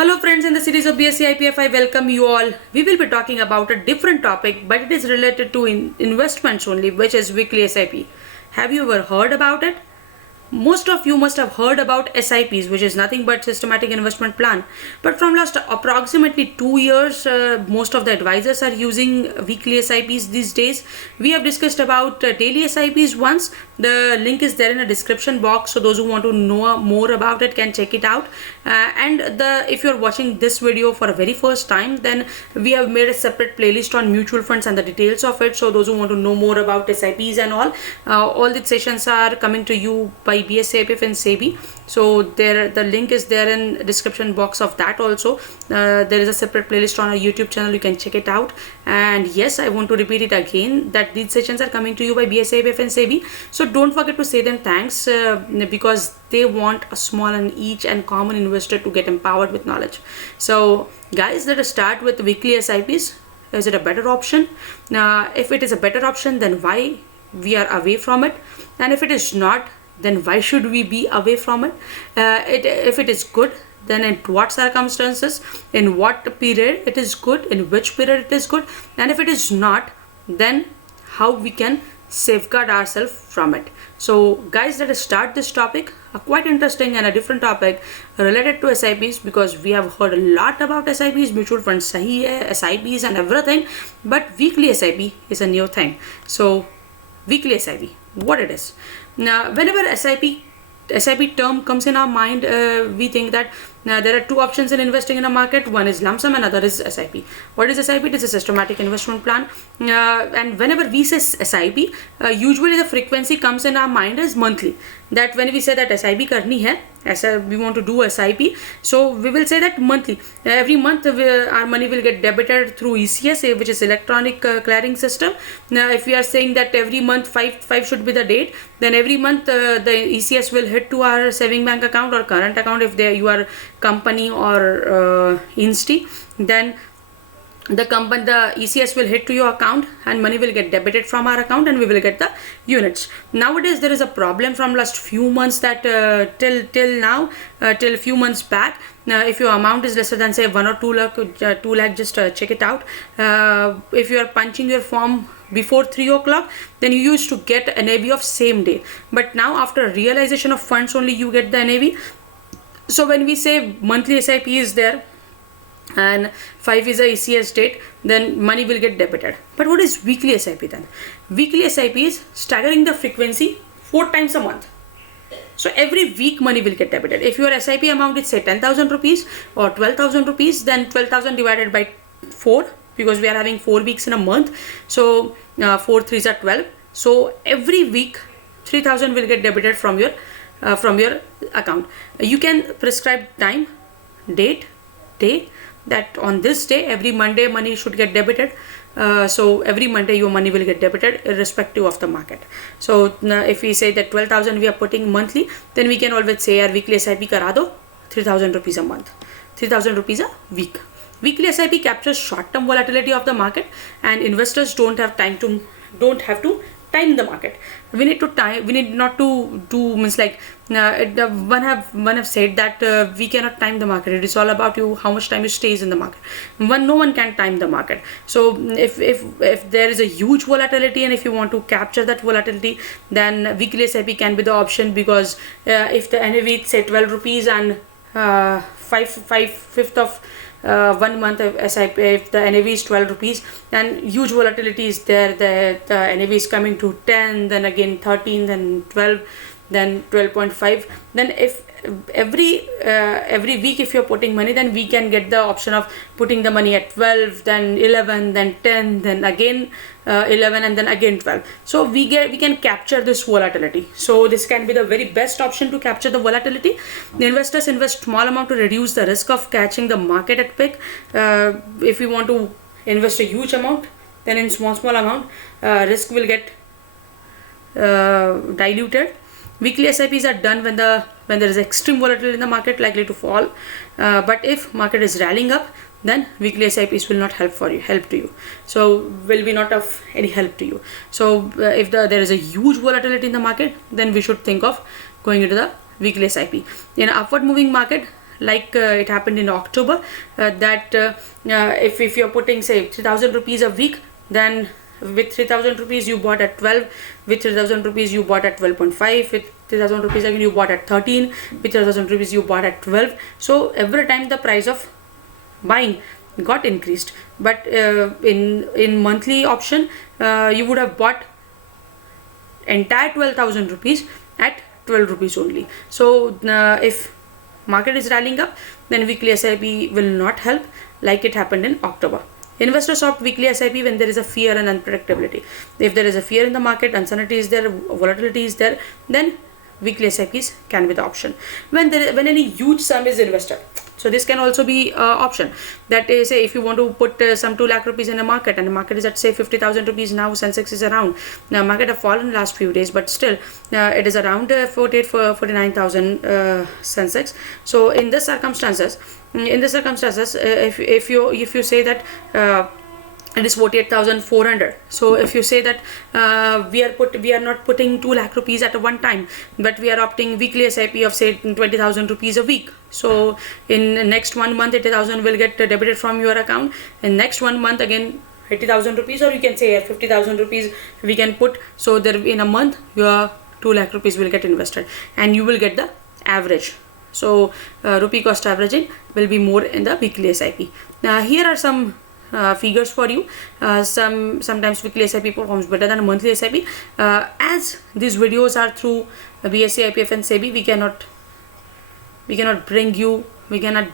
Hello friends, in the series of BSc IPF, I welcome you all. We will be talking about a different topic, but it is related to investments only, which is weekly SIP. Have you ever heard about it? Most of you must have heard about SIPs, which is nothing but systematic investment plan. But from last approximately 2 years, most of the advisors are using weekly SIPs these days. We have discussed about daily SIPs once. The link is there in the description box, so those who want to know more about it can check it out. If you're watching this video for the very first time, then we have made a separate playlist on mutual funds and the details of it. So those who want to know more about SIPs and all the sessions are coming to you by BSc IPF and SEBI. So the link is there in description box of that also. There is a separate playlist on our YouTube channel. You can check it out. And yes, I want to repeat it again that these sessions are coming to you by BSc IPF and SEBI. So don't forget to say them thanks because they want a small and each and common investor to get empowered with knowledge. So guys, let us start with weekly SIPs. Is it a better option? If it is a better option, then why we are away from it? And if it is not, then why should we be away from it? If it is good, then in what circumstances, in what period it is good, in which period it is good, and if it is not, then how we can safeguard ourselves from it. So guys, let us start this topic, a quite interesting and a different topic related to SIPs, because we have heard a lot about SIPs, mutual funds, sahi hai, SIPs and everything, but weekly SIP is a new thing. So weekly SIP, what it is. Now, whenever SIP term comes in our mind, we think that there are two options in investing in a market. One is lump sum and other is SIP. What is SIP? It is a systematic investment plan. And whenever we say SIP, usually the frequency comes in our mind as monthly. That when we say that SIP karni hai, we want to do SIP, so we will say that monthly. Every month our money will get debited through ECS, which is electronic clearing system. Now, if we are saying that every month 5 should be the date, then every month the ECS will hit to our saving bank account or current account if you are company or insti, then the ECS will hit to your account and money will get debited from our account and we will get the units. Nowadays there is a problem from last few months that till few months back, if your amount is lesser than say 1 or 2 lakh, just check it out. If you are punching your form before 3 o'clock, then you used to get a NAV of same day. But now after realization of funds only you get the NAV. So when we say monthly SIP is there and 5 is a ECS date, then money will get debited. But what is weekly SIP then? Weekly SIP is staggering the frequency 4 times a month. So every week money will get debited. If your SIP amount is say 10,000 rupees or 12,000 rupees, then 12,000 divided by 4, because we are having 4 weeks in a month. So 4 3s are 12. So every week 3,000 will get debited from your account. You can prescribe time, date, day, that on this day every Monday money should get debited. So every Monday your money will get debited irrespective of the market. So if we say that 12,000 we are putting monthly, then we can always say our weekly SIP kara do 3,000 rupees a month, 3,000 rupees a week. Weekly SIP captures short-term volatility of the market, and investors don't have to time the market. We need not to do, means like one have said that we cannot time the market. It is all about you, how much time you stays in the market. No one can time the market. So if there is a huge volatility and if you want to capture that volatility, then weekly SIP can be the option, because if the NAV say 12 rupees and 5/5 of 1 month of SIP, if the NAV is 12 rupees, then huge volatility is there. The NAV is coming to 10, then again 13, then 12, then 12.5. Then if every week if you're putting money, then we can get the option of putting the money at 12, then 11, then 10, then again 11, and then again 12. So we can capture this volatility. So this can be the very best option to capture the volatility. The investors invest small amount to reduce the risk of catching the market at peak. If we want to invest a huge amount, then in small amount risk will get diluted. Weekly SIPs are done when there is extreme volatility in the market likely to fall. But if market is rallying up, then weekly SIPs will not help to you. So will be not of any help to you. So if there is a huge volatility in the market, then we should think of going into the weekly SIP. In an upward moving market, like it happened in October, that if you're putting say 3,000 rupees a week, then with 3,000 rupees you bought at 12, with 3,000 rupees you bought at 12.5, with 3,000 rupees again you bought at 13, with 3,000 rupees you bought at 12. So every time the price of buying got increased. But in monthly option, you would have bought entire 12,000 rupees at 12 rupees only. So if market is rallying up, then weekly SIP will not help, like it happened in October. Investors opt weekly SIP when there is a fear and unpredictability. If there is a fear in the market, uncertainty is there, volatility is there, then weekly SIPs can be the option. When any huge sum is invested, so this can also be option. That is, say if you want to put some 2 lakh rupees in a market, and the market is at say 50,000 rupees now, Sensex is around. Now market have fallen last few days, but still it is around 49,000 Sensex. So in this circumstances, if you say that it is 48,400. So if you say that we are not putting 2 lakh rupees at one time, but we are opting weekly SIP of say 20,000 rupees a week. So in next 1 month 80,000 will get debited from your account. In next 1 month again 80,000 rupees, or you can say 50,000 rupees we can put. So there in a month your 2 lakh rupees will get invested, and you will get the average. So rupee cost averaging will be more in the weekly SIP. Now here are some figures for you. Sometimes weekly SIP performs better than a monthly SIP. As these videos are through BSE, IPF and SEBI, we cannot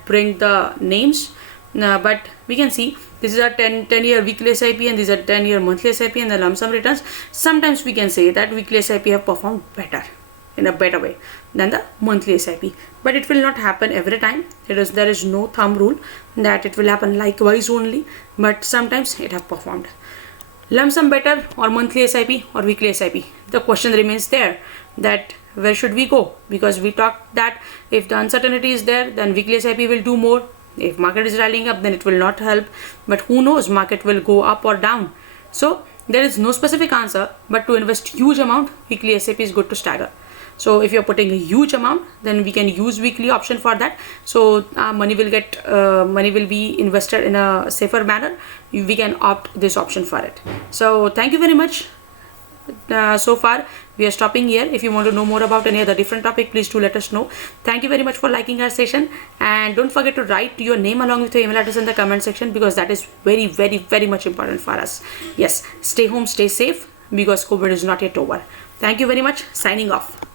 bring the names, but we can see this is a 10-year weekly SIP, and these are 10-year monthly SIP, and the lump sum returns. Sometimes we can say that weekly SIP have performed better, in a better way than the monthly SIP, but it will not happen every time. There is no thumb rule that it will happen likewise only, but sometimes it have performed. Lump sum better or monthly SIP or weekly SIP? The question remains there, that where should we go? Because we talked that if the uncertainty is there, then weekly SIP will do more. If market is rallying up, then it will not help, but who knows, market will go up or down. So there is no specific answer, but to invest huge amount, weekly SIP is good to stagger. So if you're putting a huge amount, then we can use weekly option for that. So money will be invested in a safer manner. We can opt this option for it. So thank you very much. So far we are stopping here. If you want to know more about any other different topic, please do let us know. Thank you very much for liking our session, and don't forget to write your name along with your email address in the comment section, because that is very, very, very much important for us. Yes, stay home, stay safe, because COVID is not yet over. Thank you very much. Signing off.